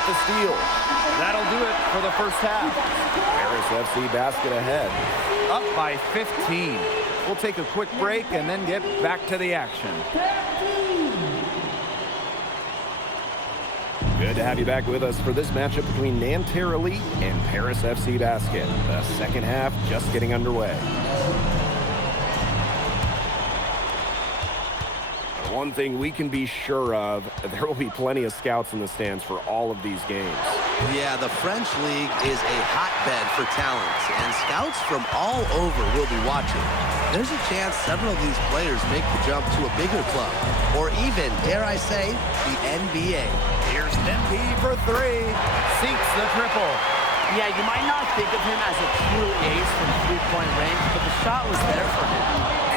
with the steal. That'll do it for the first half. Paris FC basket ahead. Up by 15. We'll take a quick break and then get back to the action. Good to have you back with us for this matchup between Nanterre Elite and Paris FC Basket. The second half just getting underway. One thing we can be sure of, there will be plenty of scouts in the stands for all of these games. Yeah, the French League is a hotbed for talents, and scouts from all over will be watching. There's a chance several of these players make the jump to a bigger club, or even, dare I say, the NBA. Here's MP for three. Sinks the triple. Yeah, you might not think of him as a true ace from three-point range, but the shot was there for him.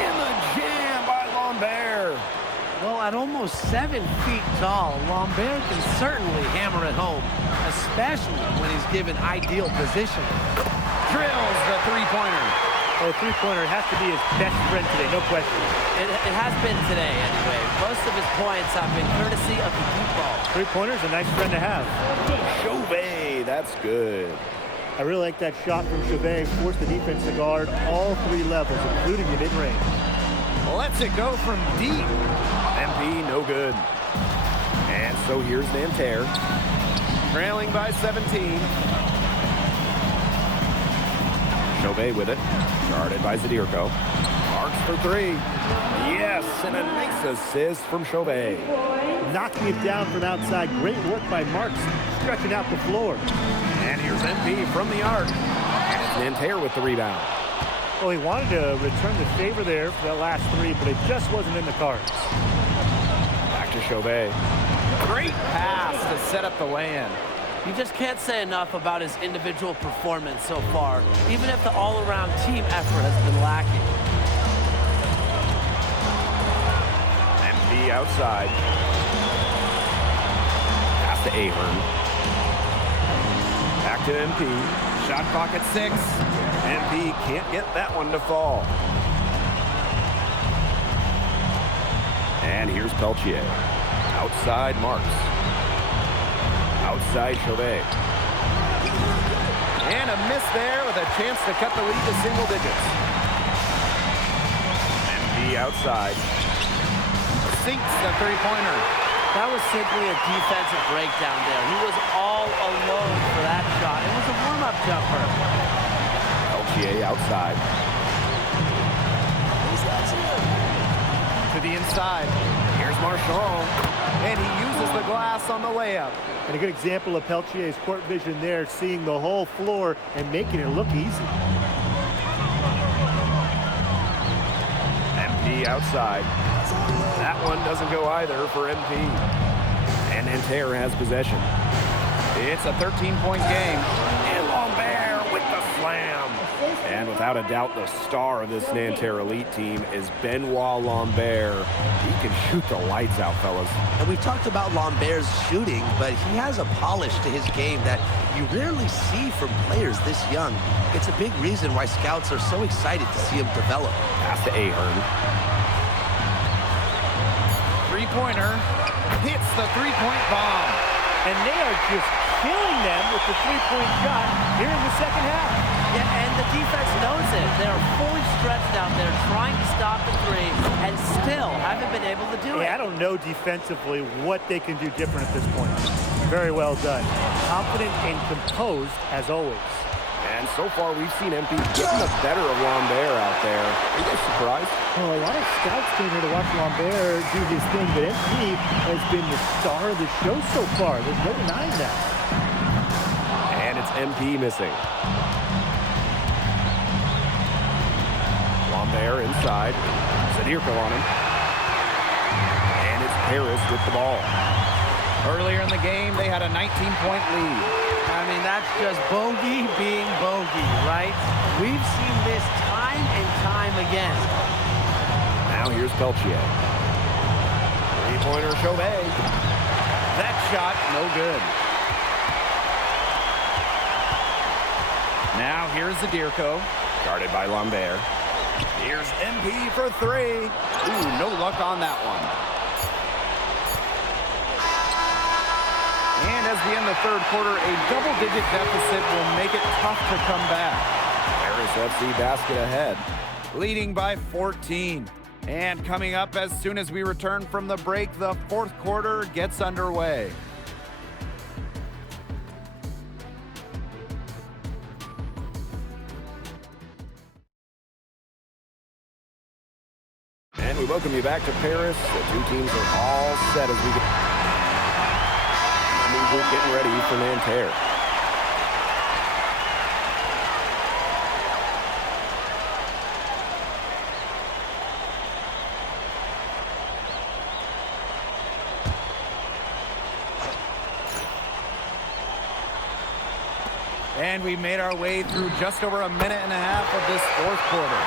And the jam by Lambert. Well, at almost 7 feet tall, Lambert can certainly hammer it home, especially when he's given ideal positioning. Drills the three-pointer. Well, the three-pointer has to be his best friend today, no question. It has been today, anyway. Most of his points have been courtesy of the deep ball. Three-pointer's a nice friend to have. Chauvet, that's good. I really like that shot from Chauvet. Forced the defense to guard all three levels, including the mid-range. Lets it go from deep. MP, no good. And so here's Nanterre. Trailing by 17. Chauvet with it. Guarded by Zadirko. Marks for three. Yes, and a nice assist from Chauvet. Knocking it down from outside. Great work by Marks, stretching out the floor. And here's MP from the arc. And it's Nanterre with the rebound. Well, he wanted to return the favor there for that last three, but it just wasn't in the cards. Back to Chauvet. Great pass to set up the lay-in. You just can't say enough about his individual performance so far, even if the all-around team effort has been lacking. MP outside. Pass to Ahern. Back to MP. Shot clock at 6. MP can't get that one to fall. And here's Peltier. Outside Marks. Outside Chauvet. And a miss there with a chance to cut the lead to single digits. MP outside. Sinks the three-pointer. That was simply a defensive breakdown there. He was all alone for that shot. It was a warm-up jumper. Peltier outside. To the inside. Here's Marchand. And he uses the glass on the layup. And a good example of Peltier's court vision there, seeing the whole floor and making it look easy. MP outside. That one doesn't go either for MP. And Nanterre has possession. It's a 13-point game. And Lambert with the slam. And without a doubt, the star of this Nanterre Elite team is Benoit Lambert. He can shoot the lights out, fellas. And we talked about Lambert's shooting, but he has a polish to his game that you rarely see from players this young. It's a big reason why scouts are so excited to see him develop. Pass to Ahern. Three-pointer. Hits the three-point bomb. And they are just killing them with the three-point shot here in the second half. Yeah, and the defense knows it. They're fully stretched out there trying to stop the three and still haven't been able to do it. I don't know defensively what they can do different at this point. Very well done. Confident and composed as always. And so far, we've seen MP getting the better of Lambert out there. Are you guys surprised? Well, a lot of scouts came here to watch Lambert do his thing, but MP has been the star of the show so far. There's no denying that. And it's MP missing. Lambert inside. Zadirko on him. And it's Paris with the ball. Earlier in the game, they had a 19-point lead. I mean, that's just bogey being bogey, right? We've seen this time and time again. Now here's Peltier. Three-pointer Chauvet. That shot, no good. Now here's Zadirko. Guarded by Lambert. Here's MP for three. Ooh, no luck on that one. And as we end the third quarter, a double-digit deficit will make it tough to come back. Paris FC basket ahead, leading by 14. And coming up as soon as we return from the break, the fourth quarter gets underway. And we welcome you back to Paris. The two teams are all set as we get the new group getting ready for Nanterre. And we made our way through just over a minute and a half of this fourth quarter.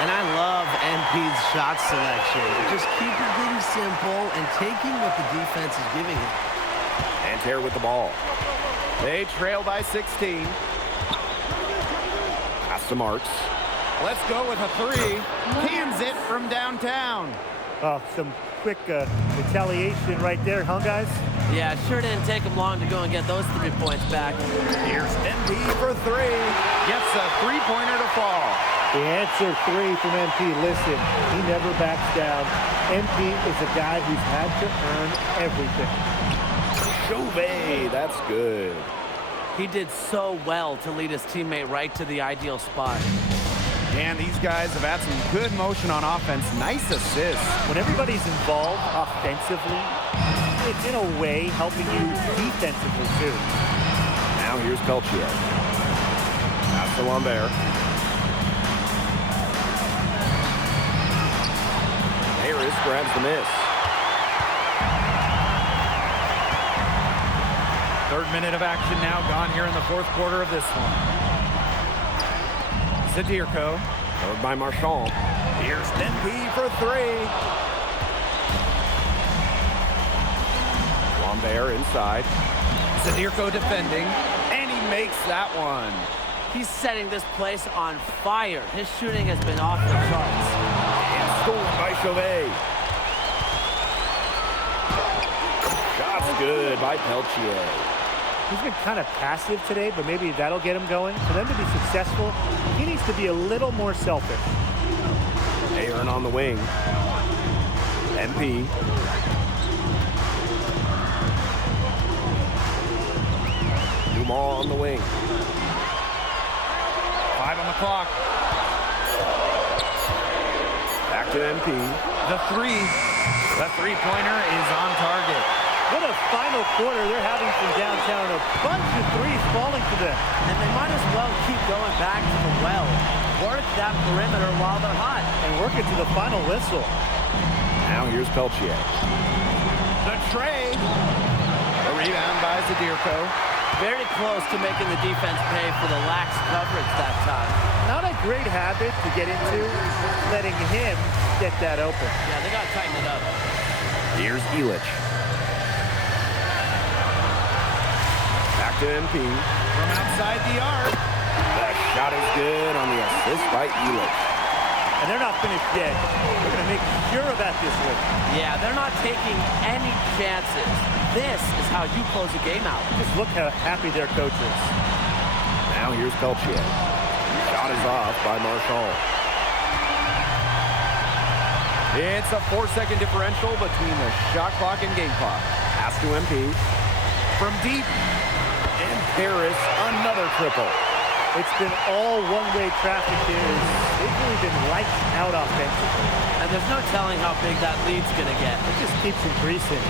And I love MP's shot selection. Just keeping things simple and taking what the defense is giving him. Nanterre with the ball. They trail by 16. Pass to Marks. Let's go with a three. Cans it from downtown. Oh, some quick retaliation right there, huh, guys? Yeah, sure didn't take him long to go and get those 3 points back. Here's MP for three. Gets a three-pointer to fall. The answer three from MP. Listen, he never backs down. MP is a guy who's had to earn everything. Chauvet, that's good. He did so well to lead his teammate right to the ideal spot. And these guys have had some good motion on offense. Nice assist. When everybody's involved offensively, it's in a way helping you defensively too. Now here's Peltier. Pass to Lambert. Harris grabs the miss. Third minute of action now gone here in the fourth quarter of this one. Zadirko, covered by Marchand. Here's MP for three. Lambert inside. Zadirko defending, and he makes that one. He's setting this place on fire. His shooting has been off the charts. And stolen by Chauvet. Shot's good by Peltier. He's been kind of passive today, but maybe that'll get him going. For them to be successful, he needs to be a little more selfish. Aaron on the wing. MP. Dumas on the wing. 5 on the clock. Back to MP. The three. The three-pointer is on target. What a final quarter they're having from downtown. A bunch of threes falling to them. And they might as well keep going back to the well. Work that perimeter while they're hot. And work it to the final whistle. Now here's Peltier. The tray. A rebound by Zadirko. Very close to making the defense pay for the lax coverage that time. Not a great habit to get into, letting him get that open. Yeah, they got to tighten it up. Here's Elich. Back to MP. From outside the arc. The shot is good on the assist by Elich. And they're not finished yet. They're going to make sure about this one. Yeah, they're not taking any chances. This is how you close a game out. Just look how happy their coach is. Now here's Peltier. Shot is off by Marchand. It's a 4-second differential between the shot clock and game clock. Pass to MP. From deep. And Paris, another triple. It's been all one-way traffic here. They've really been lights out offensively. And there's no telling how big that lead's going to get. It just keeps increasing.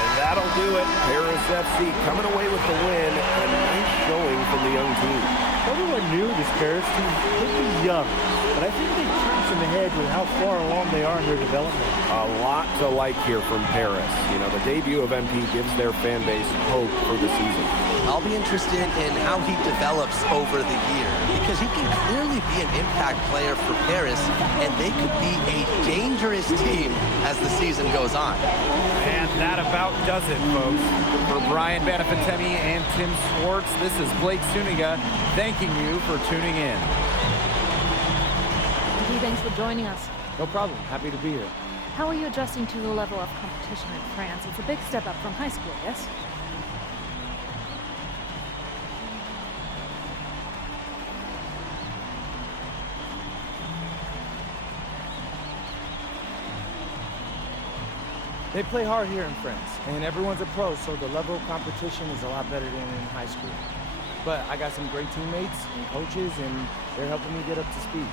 And that'll do it. Paris FC coming away with the win. A nice showing from the young team. Everyone knew this Paris team could be young, but I think they turned some ahead with how far along they are in their development. A lot to like here from Paris. You know, the debut of MP gives their fan base hope for the season. I'll be interested in how he develops over the year, because he can clearly be an impact player for Paris, and they could be a dangerous team as the season goes on. And that about does it, folks. For Brian Banafantemi and Tim Schwartz, this is Blake Suniga thanking you for tuning in. Thanks for joining us. No problem. Happy to be here. How are you adjusting to the level of competition in France? It's a big step up from high school, yes? They play hard here in France, and everyone's a pro, so the level of competition is a lot better than in high school. But I got some great teammates and coaches, and they're helping me get up to speed.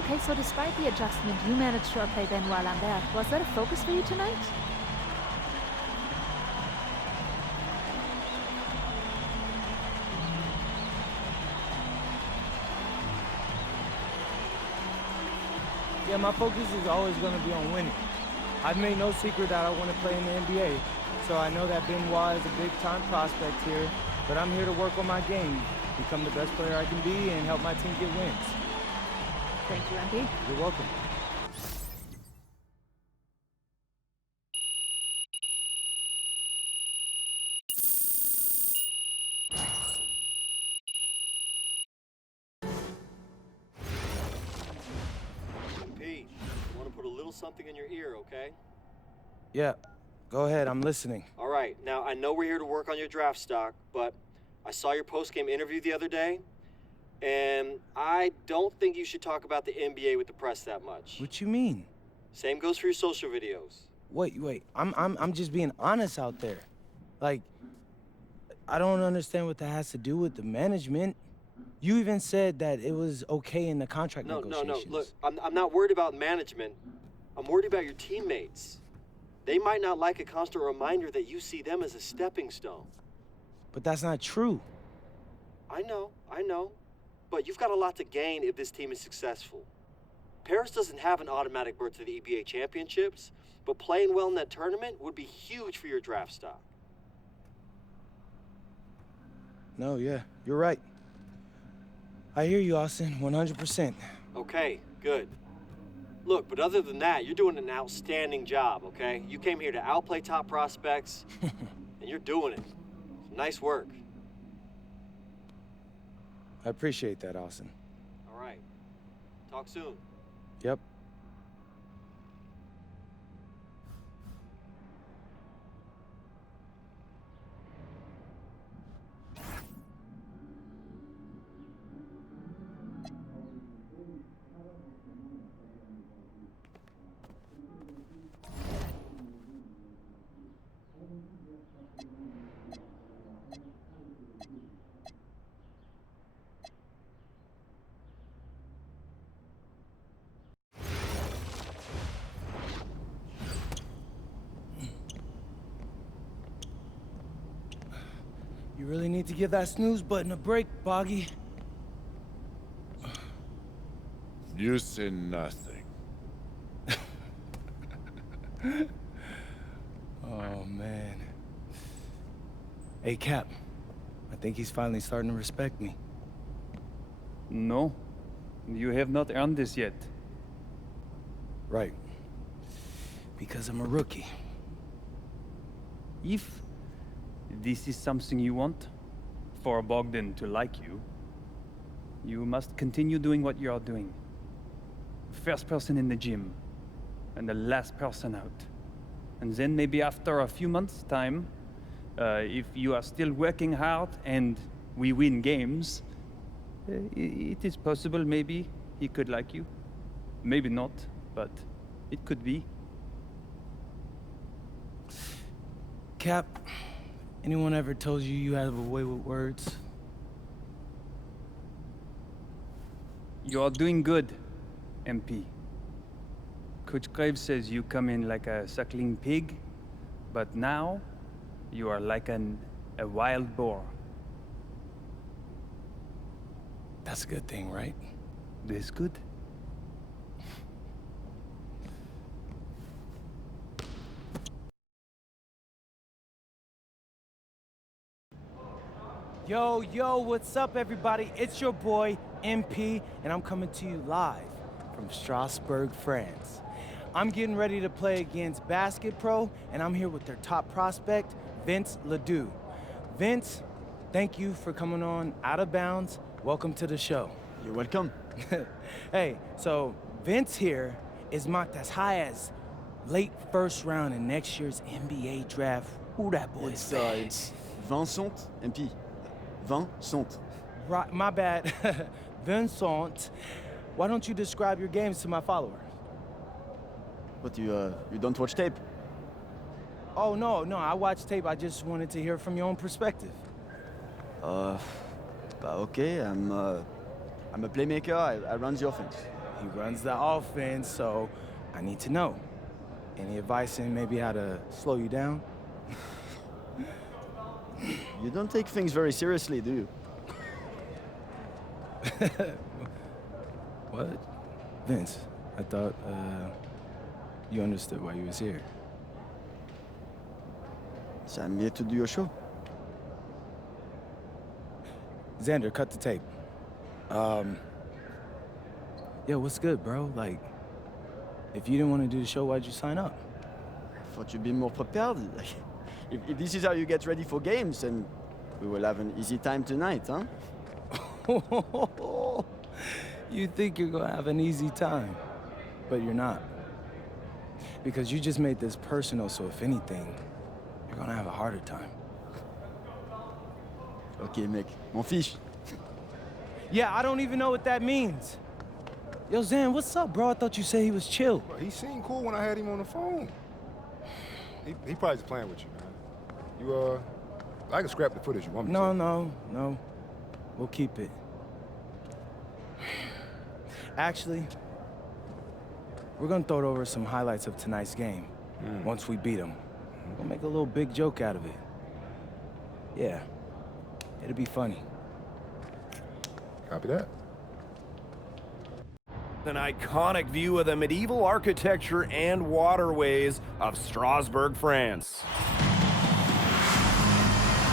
Okay, so despite the adjustment, you managed to outplay Benoit Lambert. Was that a focus for you tonight? Yeah, my focus is always going to be on winning. I've made no secret that I want to play in the NBA, so I know that Benoit is a big-time prospect here, but I'm here to work on my game, become the best player I can be, and help my team get wins. Thank you, MP. You're welcome. Pete, I want to put a little something in your ear, okay? Yeah, go ahead, I'm listening. All right, now I know we're here to work on your draft stock, but I saw your post-game interview the other day, and I don't think you should talk about the NBA with the press that much. What you mean? Same goes for your social videos. Wait, I'm just being honest out there. Like, I don't understand what that has to do with the management. You even said that it was okay in the contract No, negotiations. look, I'm not worried about management. I'm worried about your teammates. They might not like a constant reminder that you see them as a stepping stone. But that's not true. I know. But you've got a lot to gain if this team is successful. Paris doesn't have an automatic berth to the EBA championships, but playing well in that tournament would be huge for your draft stock. No, yeah, you're right. I hear you, Austin, 100%. Okay, good. Look, but other than that, you're doing an outstanding job, okay? You came here to outplay top prospects, and you're doing it. Nice work. I appreciate that, Austin. All right. Talk soon. Yep. You really need to give that snooze button a break, Boggy. You say nothing. Oh, man. Hey, Cap. I think he's finally starting to respect me. No, you have not earned this yet. Right. Because I'm a rookie. If this is something you want, for Bogdan to like you, you must continue doing what you are doing. First person in the gym, and the last person out. And then maybe after a few months' time, if you are still working hard and we win games, it is possible maybe he could like you. Maybe not, but it could be. Cap, anyone ever told you you have a way with words? You are doing good, MP. Coach Graves says you come in like a suckling pig, but now you are like a wild boar. That's a good thing, right? This good? Yo, what's up, everybody? It's your boy, MP, and I'm coming to you live from Strasbourg, France. I'm getting ready to play against Basket Pro, and I'm here with their top prospect, Vince Ledoux. Vince, thank you for coming on Out of Bounds. Welcome to the show. You're welcome. Hey, so Vince here is mocked as high as late first round in next year's NBA draft. Ooh, that boy's bad. It's Vincent, MP. Vincent. Right, my bad. Vincent, why don't you describe your games to my follower? But you don't watch tape? Oh, no, I watched tape. I just wanted to hear from your own perspective. Okay, I'm a playmaker. I run the offense. He runs the offense, so I need to know. Any advice in maybe how to slow you down? You don't take things very seriously, do you? What? Vince, I thought, you understood why you was here. So I'm here to do your show. Xander, cut the tape. Yo, what's good, bro? Like, if you didn't want to do the show, why'd you sign up? Thought you'd be more prepared. If this is how you get ready for games, then we will have an easy time tonight, huh? You think you're gonna have an easy time, but you're not. Because you just made this personal, so if anything, you're gonna have a harder time. Okay, mec. M'en fiche. Yeah, I don't even know what that means. Yo, Zan, what's up, bro? I thought you said he was chill. Bro, he seemed cool when I had him on the phone. He probably just playing with you, man. You, I can scrap the footage you want me to. No. We'll keep it. Actually, we're gonna throw over some highlights of tonight's game. Once we beat them. We'll make a little big joke out of it. Yeah, it'll be funny. Copy that. An iconic view of the medieval architecture and waterways of Strasbourg, France.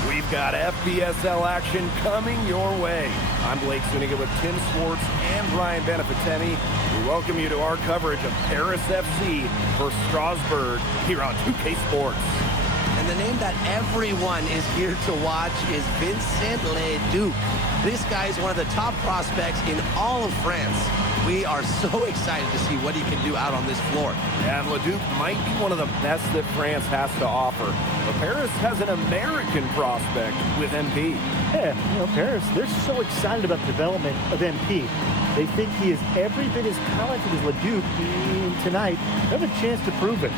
We've got FPSL action coming your way. I'm Blake Zuniga with Tim Swartz and Ryan Benefitemi. We welcome you to our coverage of Paris FC for Strasbourg here on 2K Sports. And the name that everyone is here to watch is Vincent Leduc. This guy is one of the top prospects in all of France. We are so excited to see what he can do out on this floor. And Leduc might be one of the best that France has to offer. But Paris has an American prospect with MP. Yeah, Paris, they're so excited about the development of MP. They think he is every bit as talented as Leduc, and tonight they have a chance to prove it.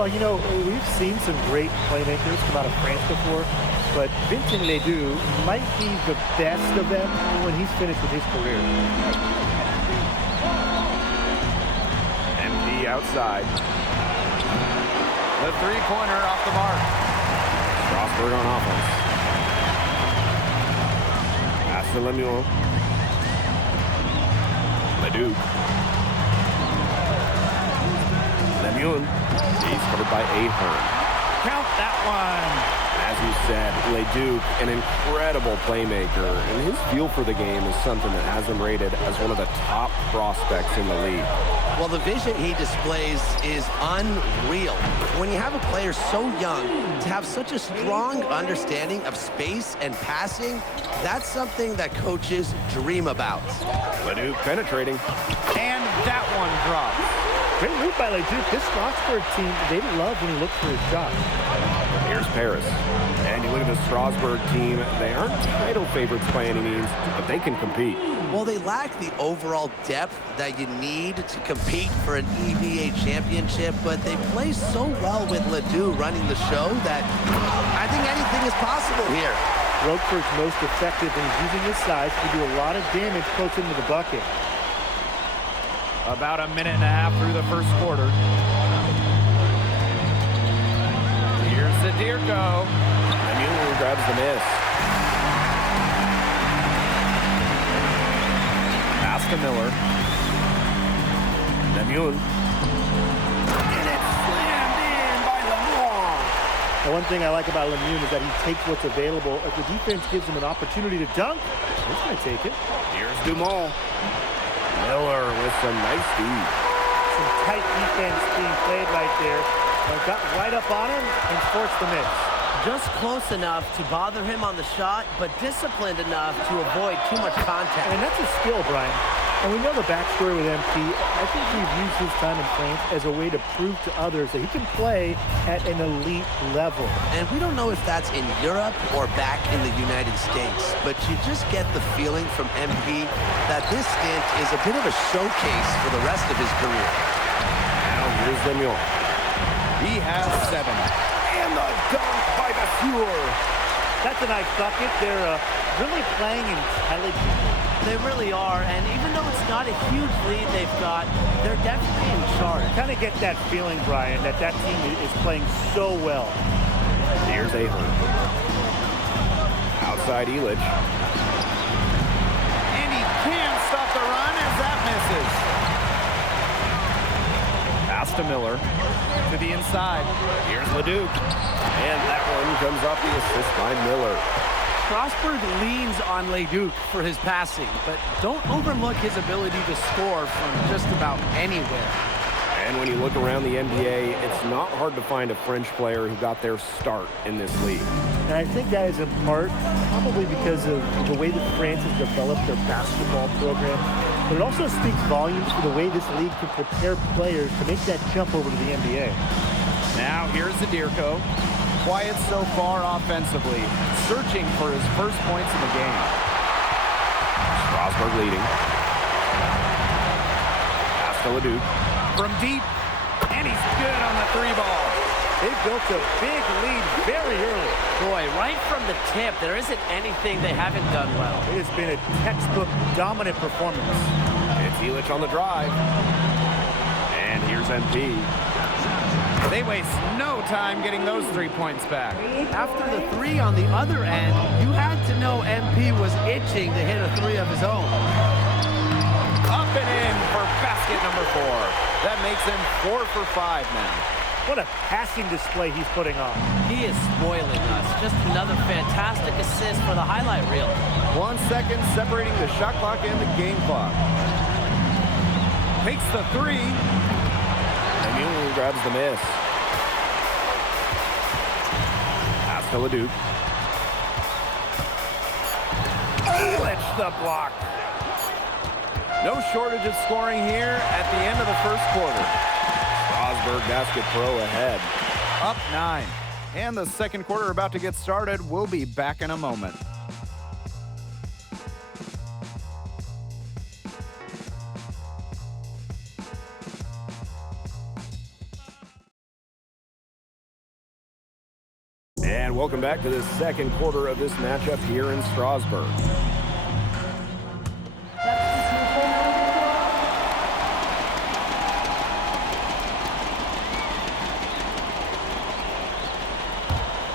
Well, we've seen some great playmakers come out of France before, but Vincent Ledoux might be the best of them when he's finished with his career. MP outside. The three-pointer off the mark. Strasbourg on offense. Pass to Lemuel. Ledoux. Lemuel. He's covered by Ahern. Count that one. As you said, Leduc, an incredible playmaker, and his feel for the game is something that has him rated as one of the top prospects in the league. Well, the vision he displays is unreal. When you have a player so young, to have such a strong understanding of space and passing, that's something that coaches dream about. Leduc penetrating. And that one drops. Great move by Leduc. This Strasbourg team, they love when he looks for his shot. Here's Paris. And you look at the Strasbourg team, they aren't title favorites by any means, but they can compete. Well, they lack the overall depth that you need to compete for an EBA championship, but they play so well with Ledoux running the show that I think anything is possible here. Roquefort's most effective in using his size to do a lot of damage close into the bucket. About a minute and a half through the first quarter. Here's the Dirko. Lemuel grabs the miss. Pass to Miller. Lemuel. And it's slammed The one thing I like about Lemieux is that he takes what's available. If the defense gives him an opportunity to dunk, he's going to take it. Here's Dumont. Miller with some nice D. Some tight defense being played right there. Got right up on him and forced the miss. Just close enough to bother him on the shot, but disciplined enough to avoid too much contact. And that's a skill, Brian. And we know the backstory with MP. I think he's used his time in France as a way to prove to others that he can play at an elite level. And we don't know if that's in Europe or back in the United States, but you just get the feeling from MP that this stint is a bit of a showcase for the rest of his career. Now here's Lemieux. He has 7. And the dunk by the Fuhr. That's a nice bucket. They're really playing intelligently. They really are, and even though it's not a huge lead they've got, they're definitely in charge. Kind of get that feeling, Brian, that team is playing so well. Here's Ahern. Outside Illich. And he can stop the run as that misses. Pass to Miller. To the inside. Here's Leduc. And that one comes off the assist by Miller. Strasburg leans on Leduc for his passing, but don't overlook his ability to score from just about anywhere. And when you look around the NBA, it's not hard to find a French player who got their start in this league. And I think that is in part probably because of the way that France has developed their basketball program. But it also speaks volumes for the way this league can prepare players to make that jump over to the NBA. Now here's Zadirko. Quiet so far offensively, searching for his first points in the game. Strasburg leading. Pass to Leduc. From deep, and he's good on the 3-ball. They built a big lead very early. Boy, right from the tip, there isn't anything they haven't done well. It has been a textbook dominant performance. It's Illich on the drive. And here's MP. They waste no time getting those 3 points back. After the 3 on the other end, you had to know MP was itching to hit a 3 of his own. Up and in for basket number 4. That makes him 4 for 5 now. What a passing display he's putting on. He is spoiling us. Just another fantastic assist for the highlight reel. 1 second separating the shot clock and the game clock. Takes the 3. Lemieux grabs the miss. Pass to Leduc. Illich the block. No shortage of scoring here at the end of the first quarter. Strasburg Basket Pro ahead. Up 9. And the second quarter about to get started. We'll be back in a moment. And welcome back to the second quarter of this matchup here in Strasbourg.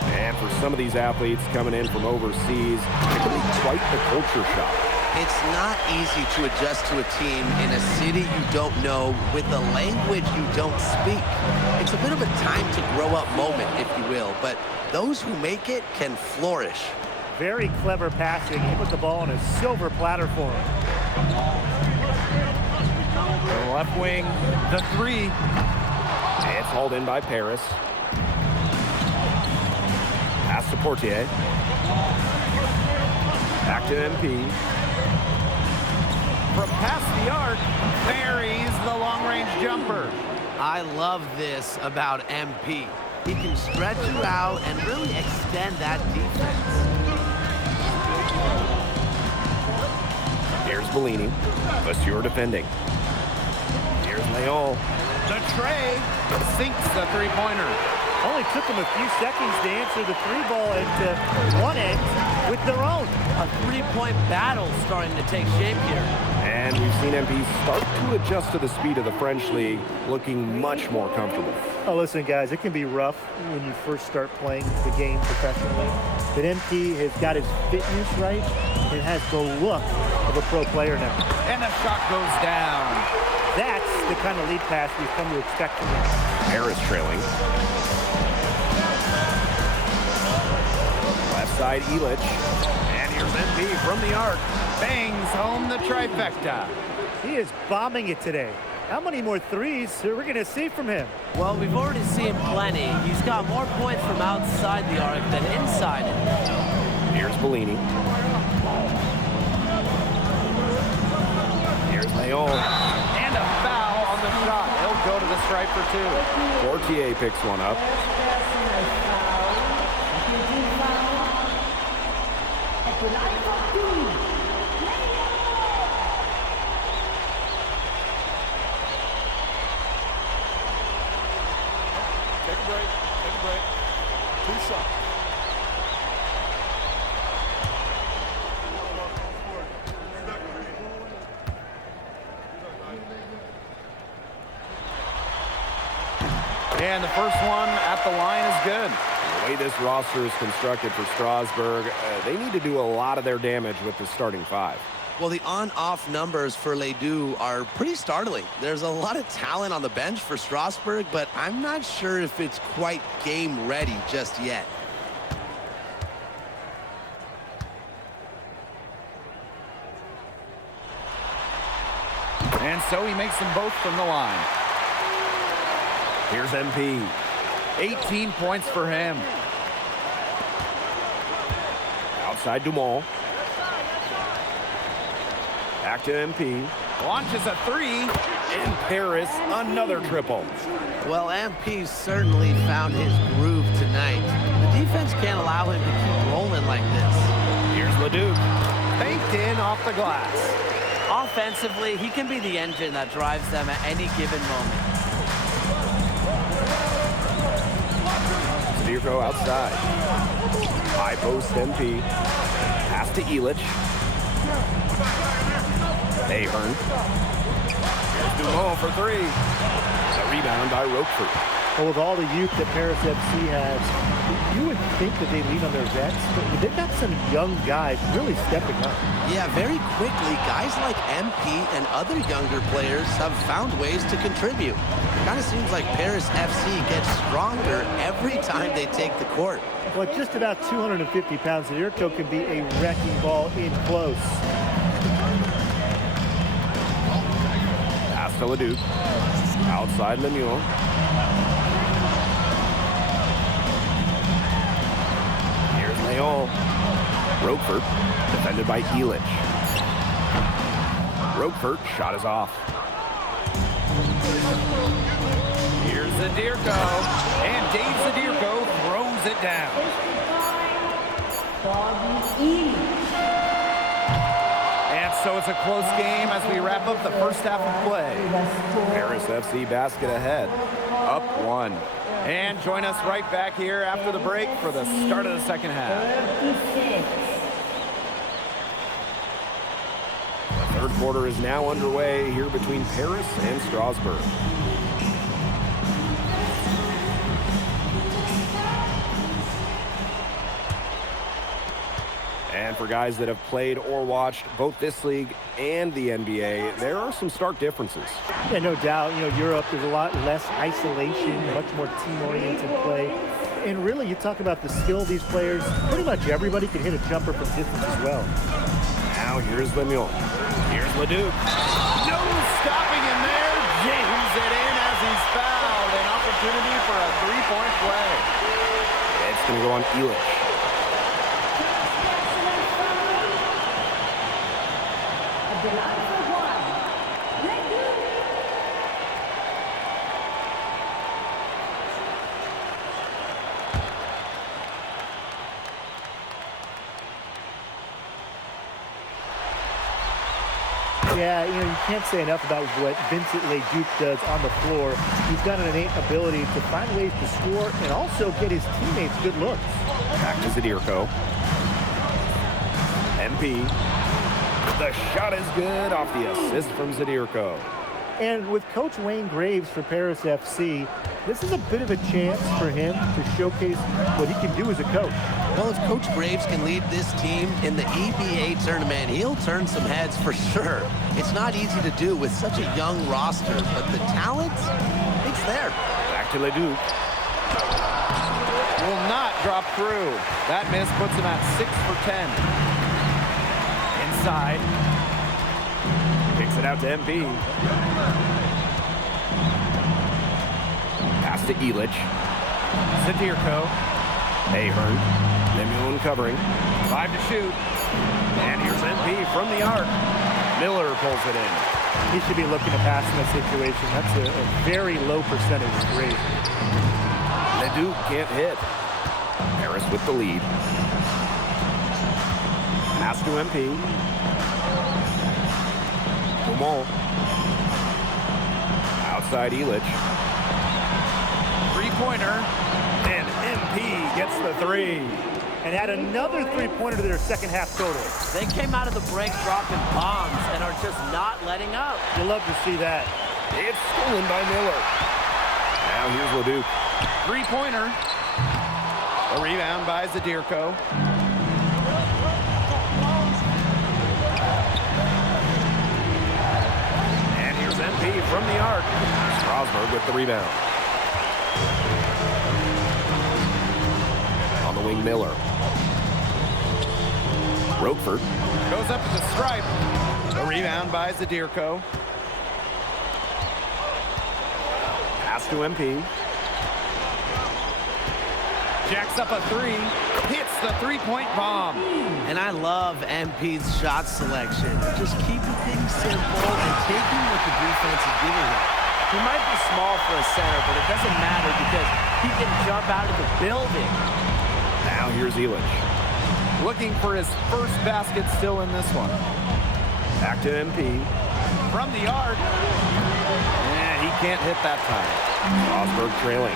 And for some of these athletes coming in from overseas, it can be quite the culture shock. It's not easy to adjust to a team in a city you don't know with a language you don't speak. It's a bit of a time to grow up moment, if you will, but those who make it can flourish. Very clever passing. He put the ball on a silver platter for him. The left wing, the 3. It's hauled in by Paris. Pass to Portier. Back to MP. From past the arc, buries the long-range jumper. I love this about MP. He can stretch you out and really extend that defense. Here's Bellini. Vasseur defending. Here's Leon. The tray sinks the 3-pointer. Only took them a few seconds to answer the 3-ball at one end with their own. A 3-point battle starting to take shape here. And we've seen MP start to adjust to the speed of the French league, looking much more comfortable. Oh, listen, guys, it can be rough when you first start playing the game professionally. But MP has got his fitness right and has the look of a pro player now. And the shot goes down. That's the kind of lead pass we've come to expect from him. Harris trailing. by Illich. And here's MP from the arc. Bangs home the trifecta. He is bombing it today. How many more threes are we going to see from him? Well, we've already seen plenty. He's got more points from outside the arc than inside it. Here's Bellini. Here's Leon. And a foul on the shot. He'll go to the stripe for two. Fortier picks one up. Take a break. Take a break. 2 shots. And the first one at the line is good. The way this roster is constructed for Strasburg, they need to do a lot of their damage with the starting 5. Well, the on-off numbers for Ledoux are pretty startling. There's a lot of talent on the bench for Strasburg, but I'm not sure if it's quite game ready just yet. And so he makes them both from the line. Here's MP. 18 points for him. Outside Dumont. Back to MP. Launches a 3. In Paris, another triple. Well, MP certainly found his groove tonight. The defense can't allow him to keep rolling like this. Here's Leduc. Banked in off the glass. Offensively, he can be the engine that drives them at any given moment. Zadirko outside. High post MP. Pass to Illich. Ahern. Here's Dumont for 3. The rebound by Roquefort. Well, with all the youth that Paris FC has, you would think that they lean on their vets, but they've got some young guys really stepping up. Yeah, very quickly, guys like MP and other younger players have found ways to contribute. It kind of seems like Paris FC gets stronger every time they take the court. Well, at just about 250 pounds, Zadirko can be a wrecking ball in close. Pass to Leduc. Outside Lemieux. Here's Leon. Roquefort, defended by Illich. Roquefort, shot is off. Here's Zadirko. And Dave Zadirko throws it down. And so it's a close game as we wrap up the first half of play. Paris FC basket ahead, up 1. And join us right back here after the break for the start of the second half. The third quarter is now underway here between Paris and Strasbourg. And for guys that have played or watched both this league and the NBA, there are some stark differences. Yeah, no doubt. You know, Europe, there's a lot less isolation, much more team-oriented play. And really, you talk about the skill of these players, pretty much everybody can hit a jumper from distance as well. Now here's Lemieux. Here's Leduc. No stopping him there. James it in as he's fouled. An opportunity for a three-point play. It's going to go on Illich. Yeah, you know, you can't say enough about what Vincent Leduc does on the floor. He's got an innate ability to find ways to score and also get his teammates good looks. Back to Zadirko. MP. The shot is good off the assist from Zadirko. And with Coach Wayne Graves for Paris FC, this is a bit of a chance for him to showcase what he can do as a coach. Well, if Coach Graves can lead this team in the EBA tournament, he'll turn some heads for sure. It's not easy to do with such a young roster, but the talent, it's there. Back to Leduc. Will not drop through. That miss puts him at 6 for 10. Inside. Kicks it out to MP. Pass to Elich. Zadirko. Ahern. Lemuel covering. 5 to shoot. And here's MP from the arc. Miller pulls it in. He should be looking to pass in that situation. That's a very low percentage rate. Leduc can't hit. Harris with the lead. Pass to MP. Dumont. Outside Elich. Three-pointer. And MP gets the 3. And add another three-pointer to their second half total. They came out of the break dropping bombs and are just not letting up. You love to see that. It's stolen by Miller. Now here's Leduc. Three-pointer. A rebound by Zadirko. And here's MP from the arc. Strasburg with the rebound. On the wing, Miller. Roquefort goes up to the stripe. A rebound by Zadirko. Pass to MP. Jacks up a 3. Hits the three-point bomb. And I love MP's shot selection. Just keeping things simple and taking what the defense is giving him. He might be small for a center, but it doesn't matter because he can jump out of the building. Now here's Elich. Looking for his first basket still in this one. Back to MP. From the arc. And he can't hit that time. Strasburg trailing.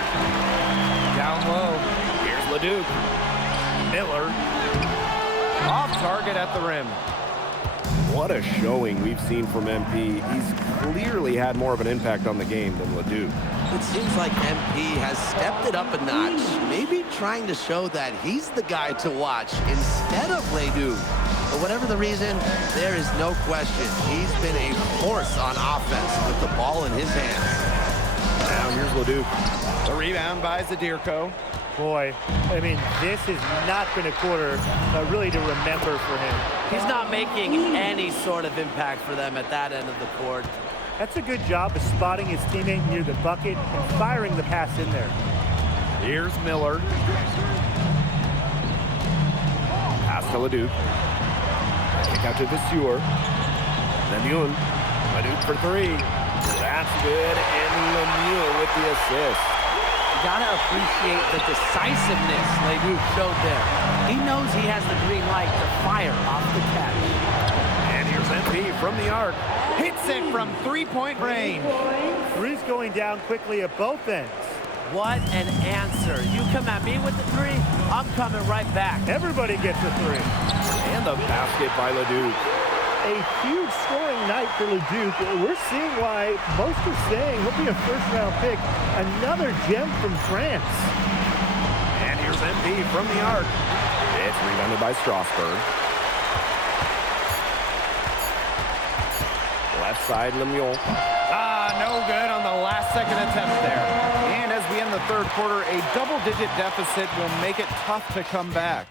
Down low. Here's Leduc. Miller. Off target at the rim. What a showing we've seen from MP. He's clearly had more of an impact on the game than Leduc. It seems like MP has stepped it up a notch, maybe trying to show that he's the guy to watch instead of Leduc. But whatever the reason, there is no question he's been a force on offense with the ball in his hands. Now here's Leduc. The rebound by Zadirko. Boy, I mean, this has not been a quarter really to remember for him. He's not making any sort of impact for them at that end of the court. That's a good job of spotting his teammate near the bucket and firing the pass in there. Here's Miller. Pass to Leduc. Kick out to Vasseur. Lemuel. Leduc for 3. That's good, and Lemuel with the assist. You gotta appreciate the decisiveness Leduc showed there. He knows he has the green light to fire off the catch. And here's MP from the arc. Hits it from three-point range. Three's going down quickly at both ends. What an answer. You come at me with the 3, I'm coming right back. Everybody gets a 3. And the basket by Leduc. A huge scoring night for Leduc. We're seeing why most are saying he'll be a first-round pick. Another gem from France. And here's MP from the arc. It's rebounded by Strasburg. Left side, Lemuel. No good on the last second attempt there. And as we end the third quarter, a double-digit deficit will make it tough to come back.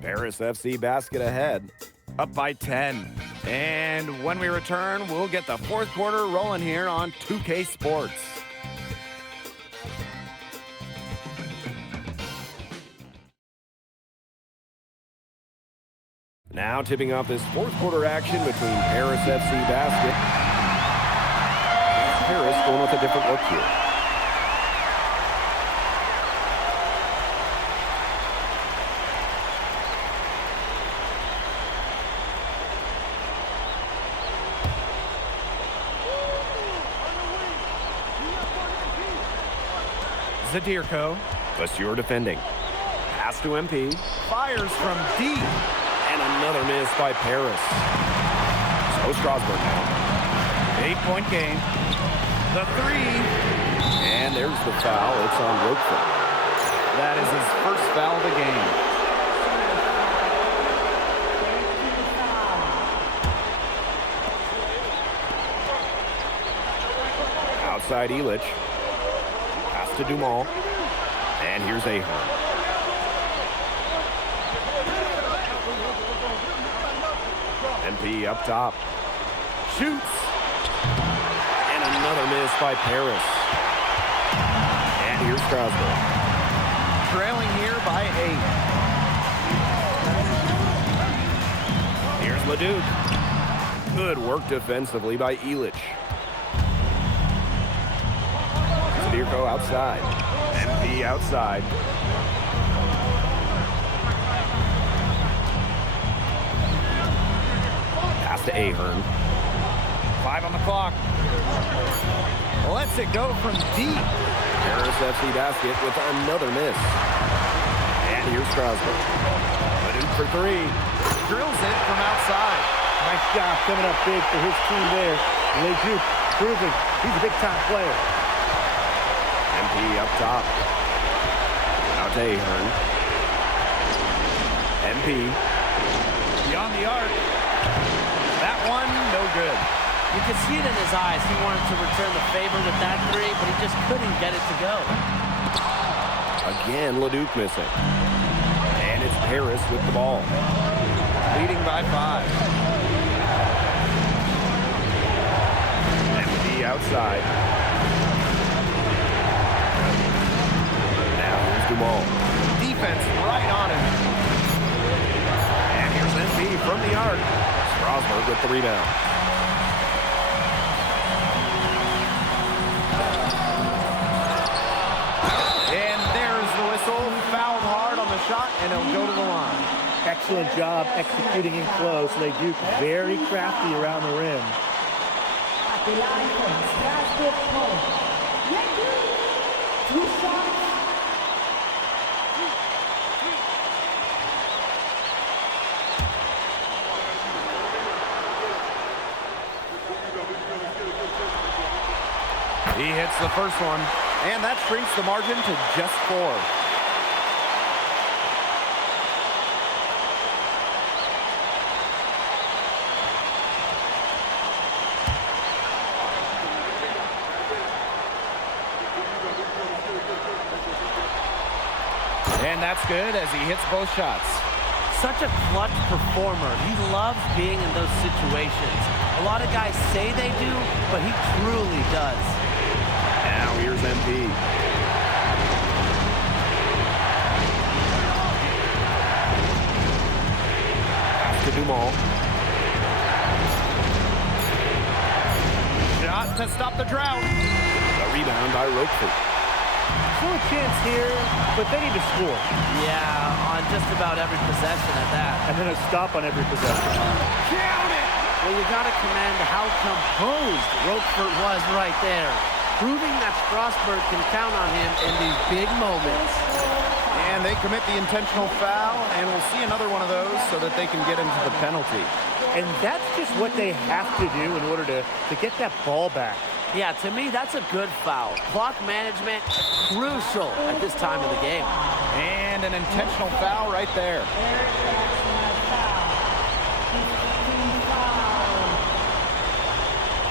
Paris FC basket ahead, up by 10. And when we return, we'll get the fourth quarter rolling here on 2K Sports. Now tipping off this fourth quarter action between Paris FC basket. Paris going with a different look here. Zadirko. Vasseur defending. Pass to MP. Fires from deep. And another miss by Paris. So Strasburg now. 8-point game. The 3. And there's the foul. It's on Roquefort. That is his first foul of the game. Outside Elich. Pass to Dumont. And here's Ahern. MP up top. Shoots. And another miss by Paris. And here's Strasburg. Trailing here by 8. Here's Leduc. Good work defensively by Elich. Mirko outside. MP outside. Pass to Ahern. 5 on the clock. Lets it go from deep. Paris FC basket with another miss. And here's Strasburg. Leduc for 3. Drills it from outside. Nice job coming up big for his team there. Leduc proving he's a big-time player. MP up top. Out to Ahern. MP. Beyond the arc. That one, no good. You could see it in his eyes. He wanted to return the favor with that 3, but he just couldn't get it to go. Again, Leduc missing. And it's Paris with the ball. Leading by 5. MP outside. Now here's Dumal. Defense right on him. And here's MP from the arc. Strasburg with the rebound. And there's the whistle. Fouled hard on the shot, and he'll go to the line. Excellent job executing in close. Leduc very crafty around the rim. At the line from Strasburg Point. Leduc, 2 shots. He hits the first one, and that shrinks the margin to just 4. And that's good as he hits both shots. Such a clutch performer. He loves being in those situations. A lot of guys say they do, but he truly does. Now here's MP. Pass to Dumal. Shot to stop the drought. A rebound by Roquefort. Still a chance here, but they need to score. Yeah, on just about every possession at that. And then a stop on every possession. Count it! Well, you got to commend how composed Roquefort was right there, proving that Strasburg can count on him in these big moments. And they commit the intentional foul, and we'll see another one of those so that they can get into the penalty. And that's just what they have to do in order to get that ball back. Yeah, to me, that's a good foul. Clock management, crucial at this time of the game. And an intentional foul right there.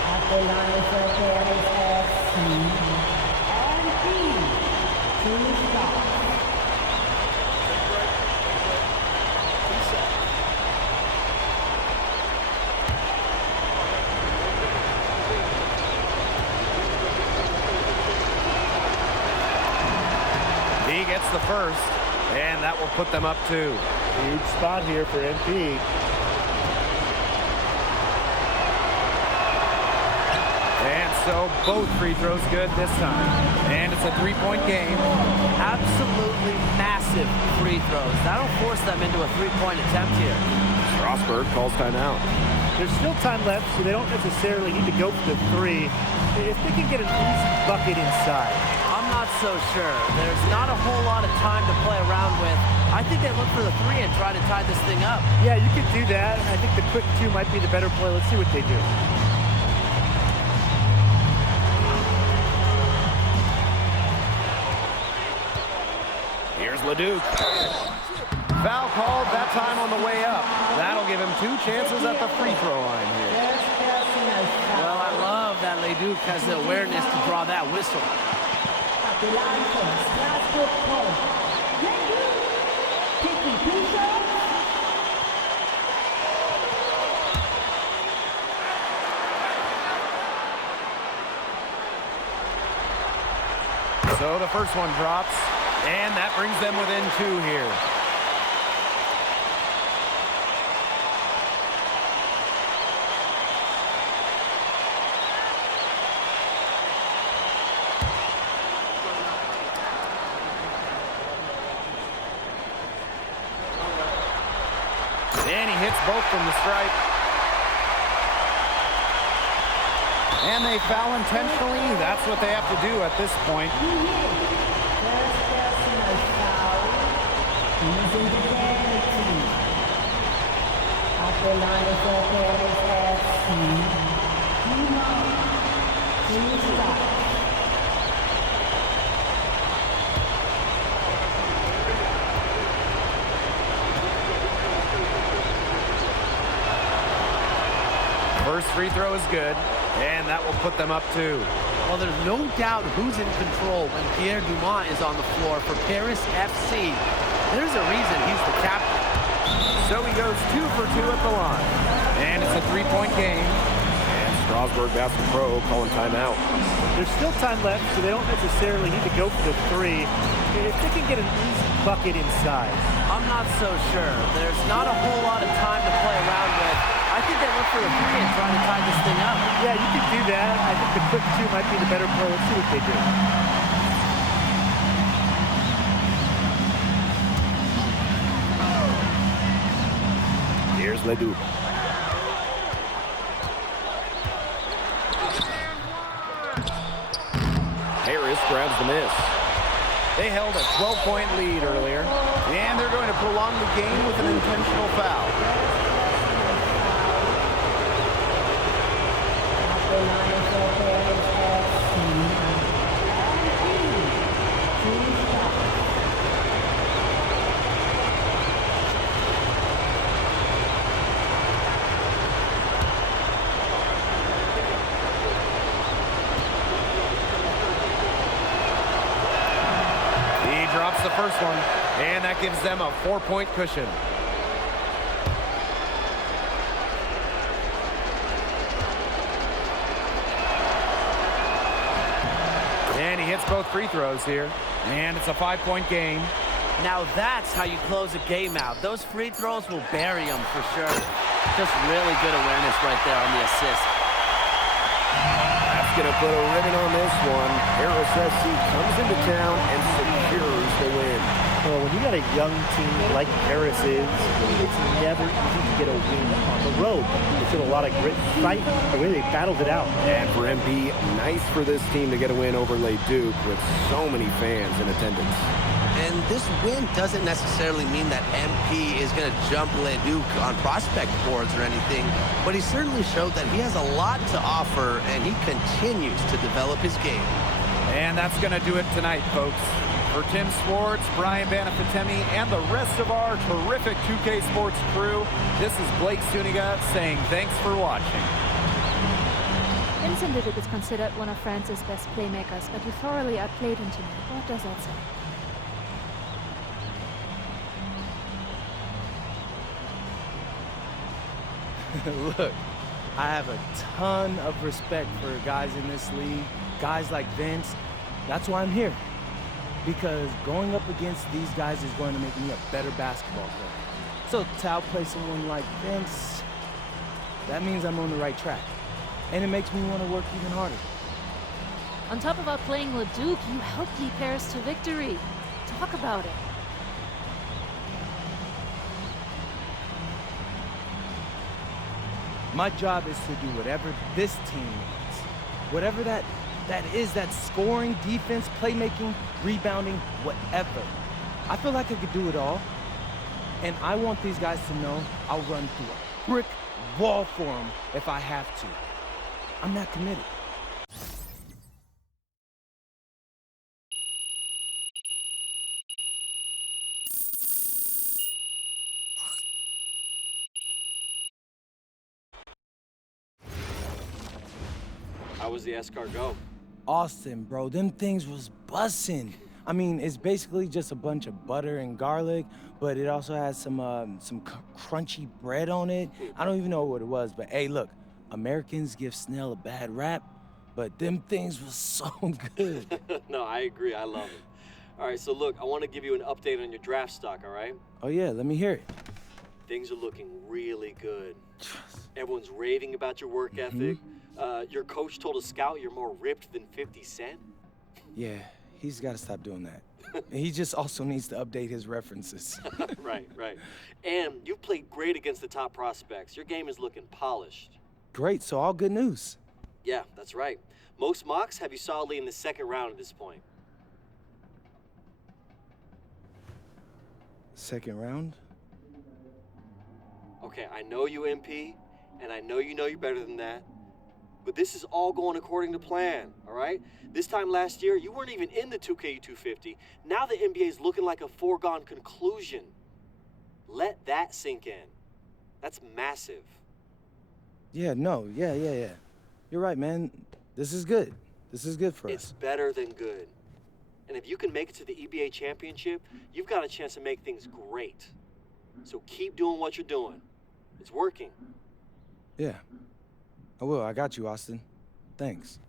At the line for Paris FC. MP, 2 shots. He gets the first, and that will put them up 2. Huge spot here for MP. And so both free throws good this time. And it's a 3-point game. Absolutely massive free throws. That'll force them into a 3-point attempt here. Strasburg calls timeout. There's still time left, so they don't necessarily need to go for the 3. If they can get an easy bucket inside. I'm not so sure. There's not a whole lot of time to play around with. I think they look for the 3 and try to tie this thing up. Yeah, you could do that. I think the quick 2 might be the better play. Let's see what they do. Here's Leduc. Foul called that time on the way up. That'll give him 2 chances at the free throw line here. Well, I love that Leduc has the awareness to draw that whistle. At the line from Strasburg Point. Leduc, taking 2 shots. the first one drops, and that brings them within 2 here. And he hits both from the stripe. And they foul intentionally. That's what they have to do at this point. First personal foul. Using the penalty. At the line for Paris FC. 2 stops. First free throw is good, and that will put them up 2. Well, there's no doubt who's in control when Pierre Dumont is on the floor for Paris FC. There's a reason he's the captain. So he goes 2 for 2 at the line. And it's a 3-point game. And Strasburg Basketball Pro calling timeout. There's still time left, so they don't necessarily need to go for the 3. If they can get an easy bucket inside. I'm not so sure. There's not a whole lot of time to play around with. I think they look for a 3 and try to tie this thing up. Yeah, you can do that. I think the quick 2 might be the better play. Let's see what they do. Here's Ledoux. Harris grabs the miss. They held a 12-point lead earlier, and they're going to prolong the game with an intentional foul. At the line for Paris FC. 2 stops. Drops the first one, and that gives them a 4-point cushion. And he hits both free throws here, and it's a 5-point game. Now that's how you close a game out. Those free throws will bury them for sure. Just really good awareness right there on the assist. That's going to put a ribbon on this one. Harris SC comes into town and secures the win. Well, when you got a young team like Paris is, it's never easy to get a win on the road. They showed a lot of grit and fight, the way they battled it out. And for MP, nice for this team to get a win over Leduc with so many fans in attendance. And this win doesn't necessarily mean that MP is going to jump Leduc on prospect boards or anything, but he certainly showed that he has a lot to offer, and he continues to develop his game. And that's going to do it tonight, folks. For Tim Swartz, Brian Banafitemi, and the rest of our terrific 2K Sports crew, this is Blake Suniga saying thanks for watching. Vincent Leduc is considered one of France's best playmakers, but you thoroughly outplayed him tonight. What does that say? Look, I have a ton of respect for guys in this league, guys like Vince. That's why I'm here. Because going up against these guys is going to make me a better basketball player. So to outplay someone like Vince, that means I'm on the right track. And it makes me want to work even harder. On top of outplaying Leduc, you helped lead Paris to victory. Talk about it. My job is to do whatever this team needs. Whatever that is, that scoring, defense, playmaking, rebounding, whatever. I feel like I could do it all. And I want these guys to know I'll run through a brick wall for them if I have to. I'm not committed. How was the escargot? Austin, bro, them things was bussin'. I mean, it's basically just a bunch of butter and garlic, but it also has some crunchy bread on it. I don't even know what it was, but hey, look, Americans give Snell a bad rap, but them things was so good. No, I agree. I love it. All right, so look, I want to give you an update on your draft stock, all right? Oh yeah, let me hear it. Things are looking really good. Everyone's raving about your work ethic. Your coach told a scout you're more ripped than 50 Cent. Yeah, he's got to stop doing that. And he just also needs to update his references. Right. And you've played great against the top prospects. Your game is looking polished. Great, so all good news. Yeah, that's right. Most mocks have you solidly in the second round at this point. Second round? Okay, I know you, MP, and I know you better than that. But this is all going according to plan, all right? This time last year, you weren't even in the 2K250. Now the NBA is looking like a foregone conclusion. Let that sink in. That's massive. Yeah. You're right, man. This is good. This is good for It's us. better than good. And if you can make it to the EBA championship, you've got a chance to make things great. So keep doing what you're doing. It's working. Yeah. I will. I got you, Austin. Thanks.